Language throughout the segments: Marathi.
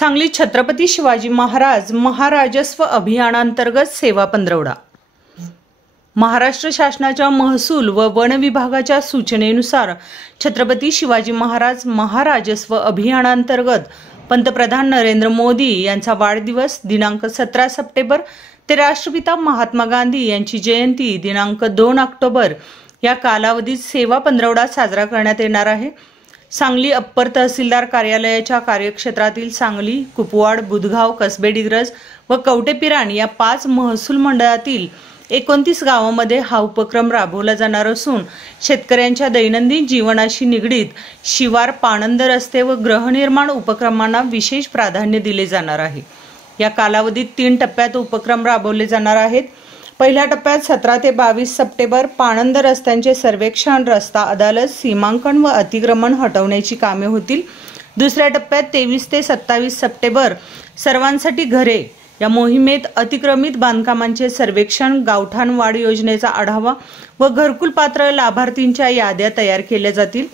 सांगली छत्रपती शिवाजी महाराज महाराजस्व अभियानांतर्गत सेवा पंधरवडा। महाराष्ट्र शासनाच्या महसूल व वन विभागाच्या सूचनेनुसार छत्रपती शिवाजी महाराज महाराजस्व अभियानांतर्गत पंतप्रधान नरेंद्र मोदी यांचा वाढदिवस दिनांक 17 सप्टेंबर ते राष्ट्रपिता महात्मा गांधी यांची जयंती दिनांक 2 ऑक्टोबर या कालावधीत सेवा पंधरवडा साजरा करण्यात येणार आहे। सांगली अप्पर तहसीलदार कार्यालयाच्या कार्यक्षेत्रातील सांगली, कुपवाड, बुधगाव, कसबे डिग्रज व कवटेपिराण या 5 महसूल मंडळातील 29 गावांमध्ये हा उपक्रम राबवला जाणार असून शेतकऱ्यांच्या दैनंदिन जीवनाशी निगडीत शिवार, पाणंद रस्ते व गृहनिर्माण उपक्रमांना विशेष प्राधान्य दिले जाणार आहे। या कालावधीत 3 टप्प्यात उपक्रम राबवले जाणार आहेत। पहिल्या टप्प्यात 17 ते 22 सप्टेंबर पाणंद रस्त्यांचे सर्वेक्षण, रस्ता अदालत, सीमांकन व अतिक्रमण हटवण्याची कामे होतील। दुसऱ्या टप्प्यात 23 ते 27 सप्टेंबर सर्वांसाठी घरे या मोहिमेत अतिक्रमित बांधकामांचे सर्वेक्षण, गावठाण वाढ योजनेचा आढावा व घरकुल पात्र लाभार्थींच्या याद्या तयार केल्या जातील।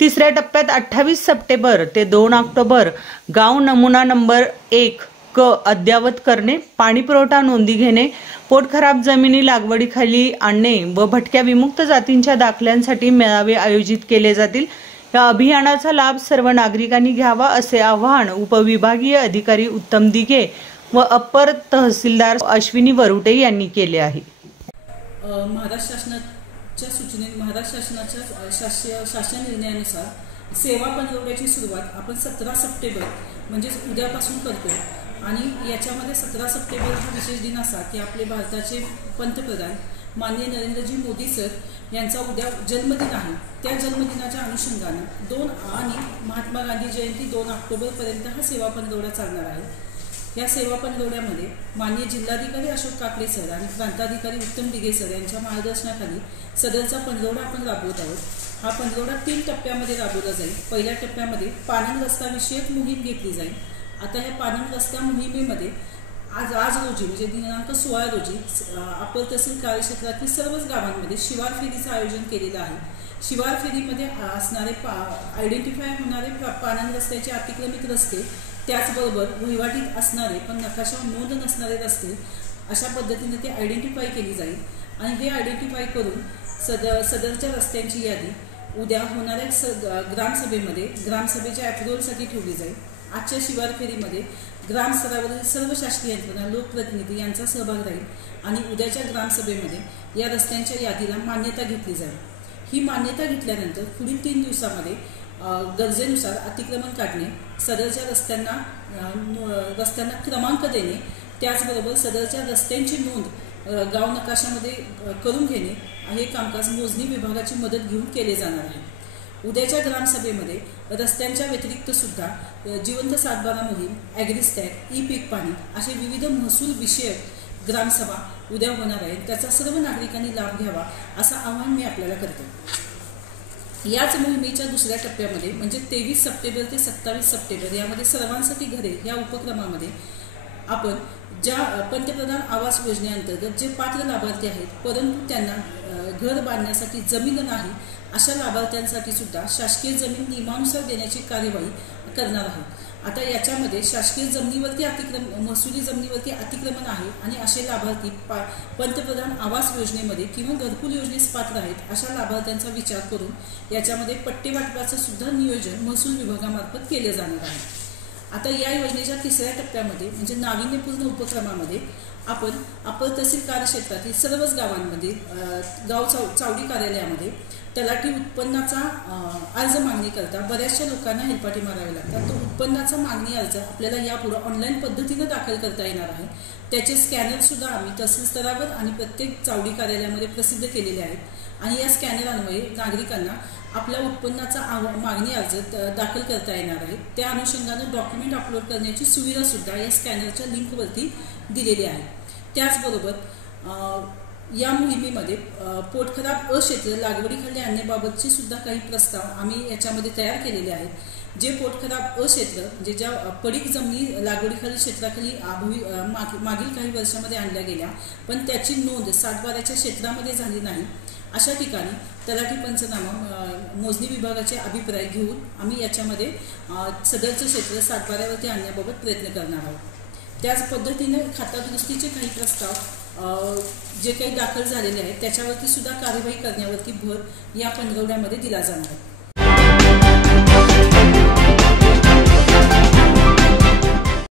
तिसऱ्या टप्प्यात 28 सप्टेंबर ते 2 ऑक्टोबर गाव नमुना नंबर 1 क अद्यावत करणे, पाणी पुरवठा नोंदी घेणे, पोटखराब जमिनी लागवडीखाली आणणे व भटक्या विमुक्त जातींच्या दाखल्यांसाठी मेळावे आयोजित केले जातील। या अभियानाचा लाभ सर्व नागरिकांनी घ्यावा असे आवाहन उपविभागीय अधिकारी उत्तम दिघे व अप्पर तहसीलदार अश्विनी वरुटे यांनी केले आहे। महाराष्ट्र शासनाच्या शासन निर्णयानुसार सेवा पंधरवड्याची सुरुवात आपण 17 सप्टेंबर म्हणजे उद्यापासून करतो आणि याच्यामध्ये 17 सप्टेंबर हा विशेष दिन असा की आपले भारताचे पंतप्रधान माननीय नरेंद्रजी मोदी सर यांचा उद्या जन्मदिन आहे। त्या जन्मदिनाच्या अनुषंगाने 2 आणि महात्मा गांधी जयंती 2 ऑक्टोबरपर्यंत हा सेवा पंधरवडा चालणार आहे। या सेवा पंधरवड्यामध्ये माननीय जिल्हाधिकारी अशोक काकडे सर आणि प्रांताधिकारी उत्तम दिघे सर यांच्या मार्गदर्शनाखाली सदरचा पंधरवडा आपण राबवत आहोत। हा पंधरवडा 3 टप्प्यामध्ये राबवला जाईल। पहिल्या टप्प्यामध्ये पाणंद रस्ता विषयक मोहीम घेतली जाईल। आता या पाणंद रस्ता मोहिमेमध्ये आज रोजी म्हणजे दिनांक 16 रोजी अप्पर तहसील कार्यक्षेत्रातील सर्वच गावांमध्ये शिवार फेरीचं आयोजन केलेलं आहे। शिवार फेरीमध्ये असणारे आयडेंटिफाय होणारे पाणंद रस्त्याचे अतिक्रमित रस्ते, त्याचबरोबर वहिवाटीत असणारे पण नकाशावर नोंद नसणारे रस्ते अशा पद्धतीने ते आयडेंटिफाय केली जाईल आणि हे आयडेंटिफाय करून सदरच्या रस्त्यांची यादी उद्या होणाऱ्या ग्रामसभेमध्ये ग्रामसभेच्या अप्रुव्हलसाठी ठेवली जाईल। आजच्या शिवार फेरीमध्ये ग्रामस्तरावरील सर्व शासकीय यंत्रणा, लोकप्रतिनिधी यांचा सहभाग राहील आणि उद्याच्या ग्रामसभेमध्ये या रस्त्यांच्या यादीला मान्यता घेतली जाईल। ही मान्यता घेतल्यानंतर पुढील 3 दिवसामध्ये गरजेनुसार अतिक्रमण काढणे, सदरच्या रस्त्यांना क्रमांक देणे, त्याचबरोबर सदरच्या रस्त्यांची नोंद गाव नकाशामध्ये करून घेणे हे कामकाज मोजणी विभागाची मदत घेऊन केले जाणार आहे। उद्याच्या ग्रामसभेमध्ये रस्त्यांच्या व्यतिरिक्त सुद्धा जिवंत सातबारा मोहीम, ॲग्रिस्टॅग, ई पीक पाणी असे विविध महसूल विषयक ग्रामसभा उद्या होणार आहेत। त्याचा सर्व नागरिकांनी लाभ घ्यावा असं आवाहन मी आपल्याला करते। याच मोहिमेच्या दुसऱ्या टप्प्यामध्ये म्हणजे 23 सप्टेंबर ते 27 सप्टेंबर यामध्ये सर्वांसाठी घरे या उपक्रमामध्ये आपण ज्या पंतप्रधान आवास योजनेअंतर्गत जे पात्र लाभार्थी आहेत परंतु त्यांना घर बांधण्यासाठी जमीन नाही अशा लाभार्थ्यांसाठी सुद्धा शासकीय जमीन नियमानुसार देण्याची कार्यवाही करणार आहोत। आता याच्यामध्ये शासकीय जमिनीवरती महसुली जमिनीवरती अतिक्रमण आहे आणि असे लाभार्थी पंतप्रधान आवास योजनेमध्ये किंवा घरकुल योजनेस पात्र आहेत अशा लाभार्थ्यांचा विचार करून याच्यामध्ये पट्टे वाटपाचं सुद्धा नियोजन महसूल विभागामार्फत केले जाणार आहे। आता या योजनेच्या 3ऱ्या टप्प्यामध्ये म्हणजे नाविन्यपूर्ण उपक्रमामध्ये आपण अप्पर तहसील कार्यक्षेत्रातील सर्वच गावांमध्ये गाव चावडी कार्यालयामध्ये तलाठी उत्पन्नाचा अर्ज मागणी करता बऱ्याचशा लोकांना हेलपाटे मारावे लागतात। तो उत्पन्नाचा मागणी अर्ज आपल्याला यापुढे ऑनलाईन पद्धतीने दाखल करता येणार आहे। त्याचे स्कॅनर सुद्धा आम्ही तहसील स्तरावर आणि प्रत्येक चावडी कार्यालयामध्ये प्रसिद्ध केलेले आहेत आणि या स्कॅनरांमुळे नागरिकांना आपला उत्पन्नाचा मागणी अर्ज दाखल करता येणार आहे। त्या अनुषंगाने डॉक्युमेंट अपलोड करण्याची सुविधा सुद्धा या स्कॅनरच्या लिंकवरती दिलेली आहे। त्याचबरोबर या मोहिमेमध्ये पोटखराब अक्षेत्र लागवडीखाली आणण्याबाबतचे सुद्धा काही प्रस्ताव आम्ही याच्यामध्ये तयार केलेले आहेत। जे पोटखराब अक्षेत्र म्हणजे ज्या पडीक जमिनी लागवडीखाली क्षेत्राखाली मागील काही वर्षामध्ये आणल्या गेल्या पण त्याची नोंद सातबाऱ्याच्या क्षेत्रामध्ये झाली नाही अशा ठिकाणी तलाठी पंचनामा मोजणी विभागाचे अभिप्राय घेऊन आम्ही याच्यामध्ये सदरचं क्षेत्र सातबाऱ्यावरती आणण्याबाबत प्रयत्न करणार आहोत। त्याच पद्धतीने खातादुरुस्तीचे काही प्रस्ताव जे काही दाखल झालेले आहेत त्याच्यावरती सुद्धा कार्यवाही करण्यावरती भर या पंधरवड्यामध्ये दिला जाणार आहे।